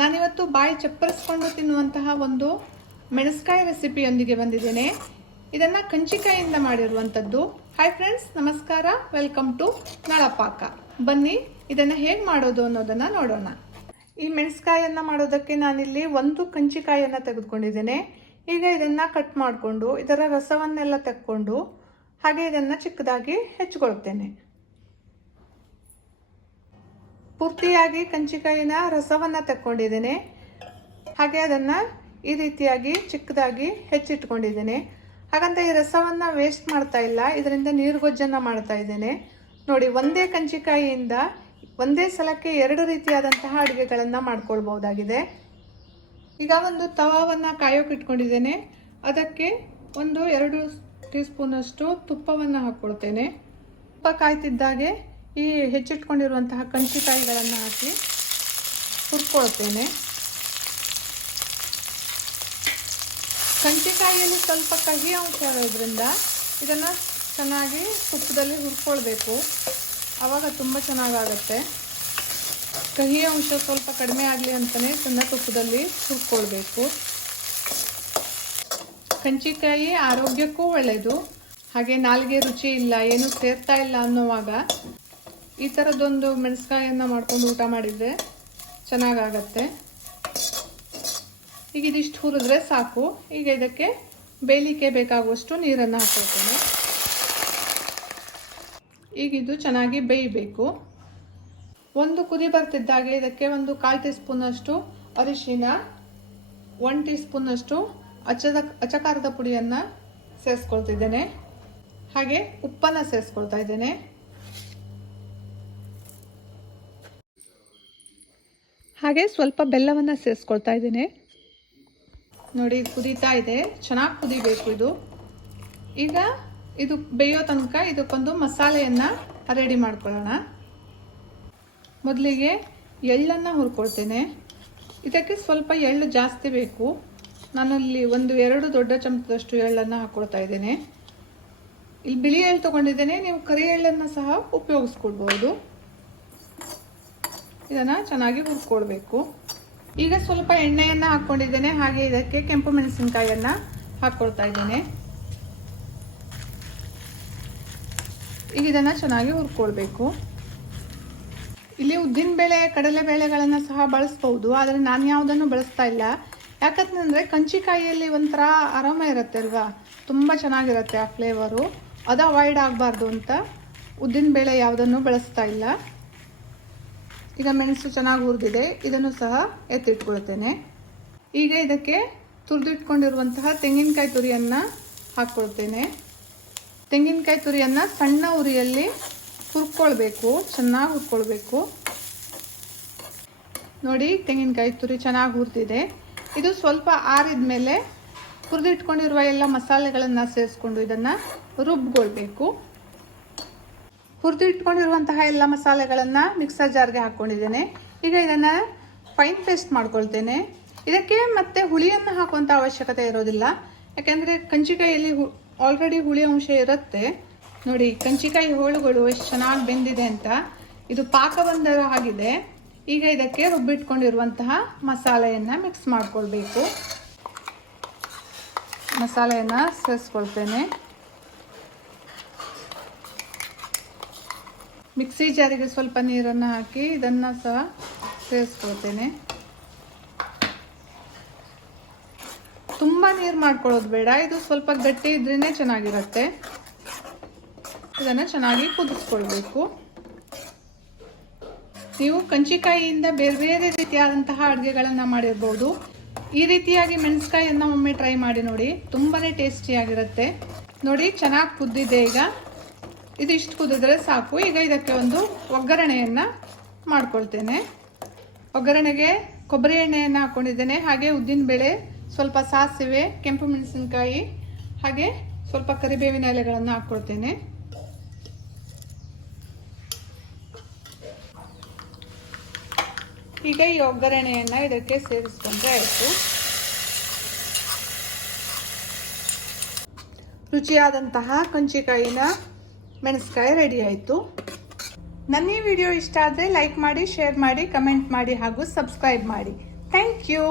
ನಾನಿವತ್ತು ಬಾಯಿ ಚಪ್ಪರಿಸ್ಕೊಂಡು ತಿನ್ನುವಂತಹ ಒಂದು ಮೆಣಸ್ಕಾಯಿ ರೆಸಿಪಿಯೊಂದಿಗೆ ಬಂದಿದ್ದೇನೆ. ಇದನ್ನ ಕಂಚಿಕಾಯಿಂದ ಮಾಡಿರುವಂಥದ್ದು. ಹಾಯ್ ಫ್ರೆಂಡ್ಸ್ ನಮಸ್ಕಾರ. Welcome to Nalapaka. ಬನ್ನಿ, ಇದನ್ನ ಹೇಗೆ ಮಾಡೋದು ಅನ್ನೋದನ್ನ ನೋಡೋಣ. ಈ ಮೆಣಸ್ಕಾಯನ್ನ ಮಾಡೋದಕ್ಕೆ ನಾನಿಲ್ಲಿ ಒಂದು ಕಂಚಿಕಾಯಿಯನ್ನು ತೆಗೆದುಕೊಂಡಿದ್ದೇನೆ. ಈಗ ಇದನ್ನ ಕಟ್ ಮಾಡಿಕೊಂಡು, ಇದರ ರಸವನ್ನೆಲ್ಲ ತೆಕ್ಕೊಂಡು, ಹಾಗೆ ಇದನ್ನ ಚಿಕ್ಕದಾಗಿ ಹೆಚ್ಚಿಕೊಳ್ತೇನೆ ಪೂರ್ತಿಯಾಗಿ ಕಂಚಿಕಾಯಿನ ರಸವನ್ನ ತಕ್ಕೊಂಡಿದ್ದೇನೆ. ಹಾಗೆ ಅದನ್ನ ಈ ರೀತಿಯಾಗಿ ಚಿಕ್ಕದಾಗಿ ಹೆಚ್ಚಿಟ್ಕೊಂಡಿದ್ದೇನೆ. ಹಾಗಂತ ಈ ರಸವನ್ನ ವೇಸ್ಟ್ ಮಾಡ್ತಾ ಇಲ್ಲ. ಇದರಿಂದ ನೀರುಗೊಜ್ಜನ್ನು ಮಾಡ್ತಾ ಇದ್ದೇನೆ. ನೋಡಿ, ಒಂದೇ ಕಂಚಿಕಾಯಿಯಿಂದ ಒಂದೇ ಸಲಕ್ಕೆ ಎರಡು ರೀತಿಯಾದಂತಹ ಅಡುಗೆಗಳನ್ನು ಮಾಡ್ಕೊಳ್ಬಹುದಾಗಿದೆ. ಈಗ ಒಂದು ತವಾವನ್ನ ಕಾಯೋಕೆ ಇಟ್ಕೊಂಡಿದ್ದೇನೆ. ಅದಕ್ಕೆ ಒಂದು ಎರಡು ಟೀ ಸ್ಪೂನಷ್ಟು ತುಪ್ಪವನ್ನು ಹಾಕ್ಕೊಳ್ತೇನೆ. ತುಪ್ಪ ಕಾಯ್ತಿದ್ದಾಗೆ ಈ ಹೆಚ್ಚಿಟ್ಕೊಂಡಿರುವಂತಹ ಕಂಚಿಕಾಯಿಗಳನ್ನು ಹಾಕಿ ಹುರ್ಕೊಳ್ತೇನೆ. ಕಂಚಿಕಾಯಿಯಲ್ಲಿ ಸ್ವಲ್ಪ ಕಹಿ ಅಂಶ ಇರೋದ್ರಿಂದ ಇದನ್ನು ಚೆನ್ನಾಗಿ ತುಪ್ಪದಲ್ಲಿ ಹುರ್ಕೊಳ್ಬೇಕು. ಆವಾಗ ತುಂಬ ಚೆನ್ನಾಗಾಗತ್ತೆ. ಕಹಿ ಅಂಶ ಸ್ವಲ್ಪ ಕಡಿಮೆ ಆಗಲಿ ಅಂತಲೇ ಸಣ್ಣ ತುಪ್ಪದಲ್ಲಿ ಹುರ್ಕೊಳ್ಬೇಕು. ಕಂಚಿಕಾಯಿ ಆರೋಗ್ಯಕ್ಕೂ ಒಳ್ಳೆಯದು ಹಾಗೆ ನಾಲ್ಗೆ ರುಚಿ ಇಲ್ಲ, ಏನು ಸೇರ್ತಾ ಇಲ್ಲ ಅನ್ನೋವಾಗ ಈ ಥರದ್ದೊಂದು ಮೆಣಸ್ಕಾಯನ್ನು ಮಾಡ್ಕೊಂಡು ಊಟ ಮಾಡಿದರೆ ಚೆನ್ನಾಗಾಗತ್ತೆ. ಈಗ ಇದಿಷ್ಟು ಹುರಿದ್ರೆ ಸಾಕು. ಈಗ ಇದಕ್ಕೆ ಬೇಲಿಕೆ ಬೇಕಾಗುವಷ್ಟು ನೀರನ್ನು ಹಾಕ್ಕೊಳ್ತೇನೆ ಈಗ ಇದು ಚೆನ್ನಾಗಿ ಬೇಯಬೇಕು. ಒಂದು ಕುದಿ ಬರ್ತಿದ್ದಾಗೆ ಇದಕ್ಕೆ ಒಂದು ಕಾಲು ಟೀ ಸ್ಪೂನಷ್ಟು ಅರಿಶಿನ ಒನ್ ಟೀ ಸ್ಪೂನಷ್ಟು ಅಚ್ಚದ ಅಚಕಾರದ ಪುಡಿಯನ್ನು ಸೇರಿಸ್ಕೊಳ್ತಿದ್ದೇನೆ. ಹಾಗೆ ಉಪ್ಪನ್ನು ಸೇರಿಸ್ಕೊಳ್ತಾ ಇದ್ದೇನೆ. ಹಾಗೆ ಸ್ವಲ್ಪ ಬೆಲ್ಲವನ್ನು ಸೇರಿಸ್ಕೊಳ್ತಾ ಇದ್ದೀನಿ. ನೋಡಿ, ಕುದೀತಾ ಇದೆ. ಚೆನ್ನಾಗಿ ಕುದಿಬೇಕು ಇದು. ಈಗ ಇದು ಬೇಯೋ ತನಕ ಇದಕ್ಕೊಂದು ಮಸಾಲೆಯನ್ನು ರೆಡಿ ಮಾಡ್ಕೊಳ್ಳೋಣ. ಮೊದಲಿಗೆ ಎಳ್ಳನ್ನು ಹುರ್ಕೊಳ್ತೇನೆ. ಇದಕ್ಕೆ ಸ್ವಲ್ಪ ಎಳ್ಳು ಜಾಸ್ತಿ ಬೇಕು. ನಾನಲ್ಲಿ ಒಂದು ಎರಡು ದೊಡ್ಡ ಚಮಚದಷ್ಟು ಎಳ್ಳನ್ನು ಹಾಕ್ಕೊಳ್ತಾ ಇದ್ದೇನೆ. ಇಲ್ಲಿ ಬಿಳಿ ಎಳ್ಳು ತೊಗೊಂಡಿದ್ದೇನೆ. ನೀವು ಕರಿ ಎಳ್ಳನ್ನು ಸಹ ಉಪಯೋಗಿಸ್ಕೊಳ್ಬೋದು ಇದನ್ನು ಚೆನ್ನಾಗಿ ಹುರ್ಕೊಳ್ಬೇಕು ಈಗ ಸ್ವಲ್ಪ ಎಣ್ಣೆಯನ್ನು ಹಾಕ್ಕೊಂಡಿದ್ದೇನೆ. ಹಾಗೆ ಇದಕ್ಕೆ ಕೆಂಪು ಮೆಣಸಿನಕಾಯಿಯನ್ನು ಹಾಕ್ಕೊಳ್ತಾ ಇದ್ದೇನೆ. ಈಗ ಇದನ್ನು ಚೆನ್ನಾಗಿ ಹುರ್ಕೊಳ್ಬೇಕು. ಇಲ್ಲಿ ಉದ್ದಿನಬೇಳೆ ಕಡಲೆಬೇಳೆಗಳನ್ನು ಸಹ ಬಳಸ್ಬೋದು ಆದರೆ ನಾನು ಯಾವುದನ್ನು ಬಳಸ್ತಾ ಇಲ್ಲ. ಯಾಕಂತಂದರೆ ಕಂಚಿಕಾಯಿಯಲ್ಲಿ ಒಂಥರ ಆರಾಮ ಇರುತ್ತೆ ಅಲ್ವಾ? ತುಂಬ ಚೆನ್ನಾಗಿರುತ್ತೆ ಆ ಫ್ಲೇವರು ಅದು ಅವಾಯ್ಡ್ ಆಗಬಾರ್ದು ಅಂತ ಉದ್ದಿನಬೇಳೆ ಯಾವುದನ್ನು ಬಳಸ್ತಾ ಇಲ್ಲ. ಈಗ ಮೆಣಸು ಚೆನ್ನಾಗಿ ಹುರಿದಿದೆ. ಇದನ್ನು ಸಹ ಎತ್ತಿಟ್ಕೊಳ್ತೇನೆ. ಈಗ ಇದಕ್ಕೆ ತುರಿದಿಟ್ಕೊಂಡಿರುವಂತಹ ತೆಂಗಿನಕಾಯಿ ತುರಿಯನ್ನು ಹಾಕ್ಕೊಳ್ತೇನೆ. ತೆಂಗಿನಕಾಯಿ ತುರಿಯನ್ನು ಸಣ್ಣ ಉರಿಯಲ್ಲಿ ಹುರ್ಕೊಳ್ಬೇಕು. ಚೆನ್ನಾಗಿ ಹುರ್ಕೊಳ್ಬೇಕು. ನೋಡಿ, ತೆಂಗಿನಕಾಯಿ ತುರಿ ಚೆನ್ನಾಗಿ ಹುರಿದಿದೆ. ಇದು ಸ್ವಲ್ಪ ಆರಿದ ಮೇಲೆ ಹುರಿದಿಟ್ಕೊಂಡಿರುವ ಎಲ್ಲ ಮಸಾಲೆಗಳನ್ನು ಸೇರಿಸ್ಕೊಂಡು ಇದನ್ನು ರುಬ್ಕೊಳ್ಬೇಕು. ಹುರಿದಿಟ್ಕೊಂಡಿರುವಂತಹ ಎಲ್ಲ ಮಸಾಲೆಗಳನ್ನು ಮಿಕ್ಸರ್ ಜಾರ್ಗೆ ಹಾಕ್ಕೊಂಡಿದ್ದೇನೆ. ಈಗ ಇದನ್ನು ಫೈನ್ ಪೇಸ್ಟ್ ಮಾಡ್ಕೊಳ್ತೇನೆ. ಇದಕ್ಕೆ ಮತ್ತೆ ಹುಳಿಯನ್ನು ಹಾಕುವಂಥ ಅವಶ್ಯಕತೆ ಇರೋದಿಲ್ಲ. ಯಾಕೆಂದರೆ ಕಂಚಿಕಾಯಲ್ಲಿ ಹು ಆಲ್ರೆಡಿ ಹುಳಿ ಅಂಶ ಇರುತ್ತೆ. ನೋಡಿ, ಕಂಚಿಕಾಯಿ ಹೋಳುಗಳು ಎಷ್ಟು ಚೆನ್ನಾಗಿ ಬೆಂದಿದೆ ಅಂತ. ಇದು ಪಾಕ ಬಂದರ ಆಗಿದೆ ಈಗ ಇದಕ್ಕೆ ರುಬ್ಬಿಟ್ಕೊಂಡಿರುವಂತಹ ಮಸಾಲೆಯನ್ನು ಮಿಕ್ಸ್ ಮಾಡ್ಕೊಳ್ಬೇಕು. ಮಸಾಲೆಯನ್ನು ಸೇರಿಸ್ಕೊಳ್ತೇನೆ. ಮಿಕ್ಸಿ ಜಾರಿಗೆ ಸ್ವಲ್ಪ ನೀರನ್ನು ಹಾಕಿ ಇದನ್ನು ಸಹ ಸೇರಿಸ್ಕೊಳ್ತೇನೆ. ತುಂಬ ನೀರು ಮಾಡ್ಕೊಳ್ಳೋದು ಬೇಡ, ಇದು ಸ್ವಲ್ಪ ಗಟ್ಟಿ ಇದ್ರೇ ಚೆನ್ನಾಗಿರುತ್ತೆ. ಇದನ್ನು ಚೆನ್ನಾಗಿ ಕುದಿಸ್ಕೊಳ್ಬೇಕು. ನೀವು ಕಂಚಿಕಾಯಿಯಿಂದ ಬೇರೆ ಬೇರೆ ರೀತಿಯಾದಂತಹ ಅಡುಗೆಗಳನ್ನು ಮಾಡಿರ್ಬೋದು. ಈ ರೀತಿಯಾಗಿ ಮೆಣಸ್ಕಾಯಿಯನ್ನು ಒಮ್ಮೆ ಟ್ರೈ ಮಾಡಿ ನೋಡಿ ತುಂಬಾ ಟೇಸ್ಟಿಯಾಗಿರುತ್ತೆ. ನೋಡಿ, ಚೆನ್ನಾಗಿ ಕುದ್ದಿದೆ ಈಗ. ಇದಿಷ್ಟು ಕುದಿದ್ರೆ ಸಾಕು. ಈಗ ಇದಕ್ಕೆ ಒಂದು ಒಗ್ಗರಣೆಯನ್ನು ಮಾಡ್ಕೊಳ್ತೇನೆ. ಒಗ್ಗರಣೆಗೆ ಕೊಬ್ಬರಿ ಎಣ್ಣೆಯನ್ನು ಹಾಕ್ಕೊಂಡಿದ್ದೇನೆ ಹಾಗೆ ಉದ್ದಿನಬೇಳೆ ಸ್ವಲ್ಪ ಸಾಸಿವೆ, ಕೆಂಪು ಮೆಣಸಿನಕಾಯಿ, ಹಾಗೆ ಸ್ವಲ್ಪ ಕರಿಬೇವಿನ ಎಲೆಗಳನ್ನು ಹಾಕ್ಕೊಳ್ತೇನೆ. ಈಗ ಈ ಒಗ್ಗರಣೆಯನ್ನು ಇದಕ್ಕೆ ಸೇರಿಸ್ಕೊಂಡ್ರೆ ಆಯಿತು. ರುಚಿಯಾದಂತಹ ಕಂಚಿಕಾಯಿನ ಮೆಣಸ್ಕಾಯಿ ರೆಡಿ ಆಯಿತು. ನನ್ನ ಈ ವಿಡಿಯೋ ಇಷ್ಟ ಆದರೆ ಲೈಕ್ ಮಾಡಿ ಶೇರ್ ಮಾಡಿ ಕಮೆಂಟ್ ಮಾಡಿ ಹಾಗೂ ಸಬ್ಸ್ಕ್ರೈಬ್ ಮಾಡಿ. Thank you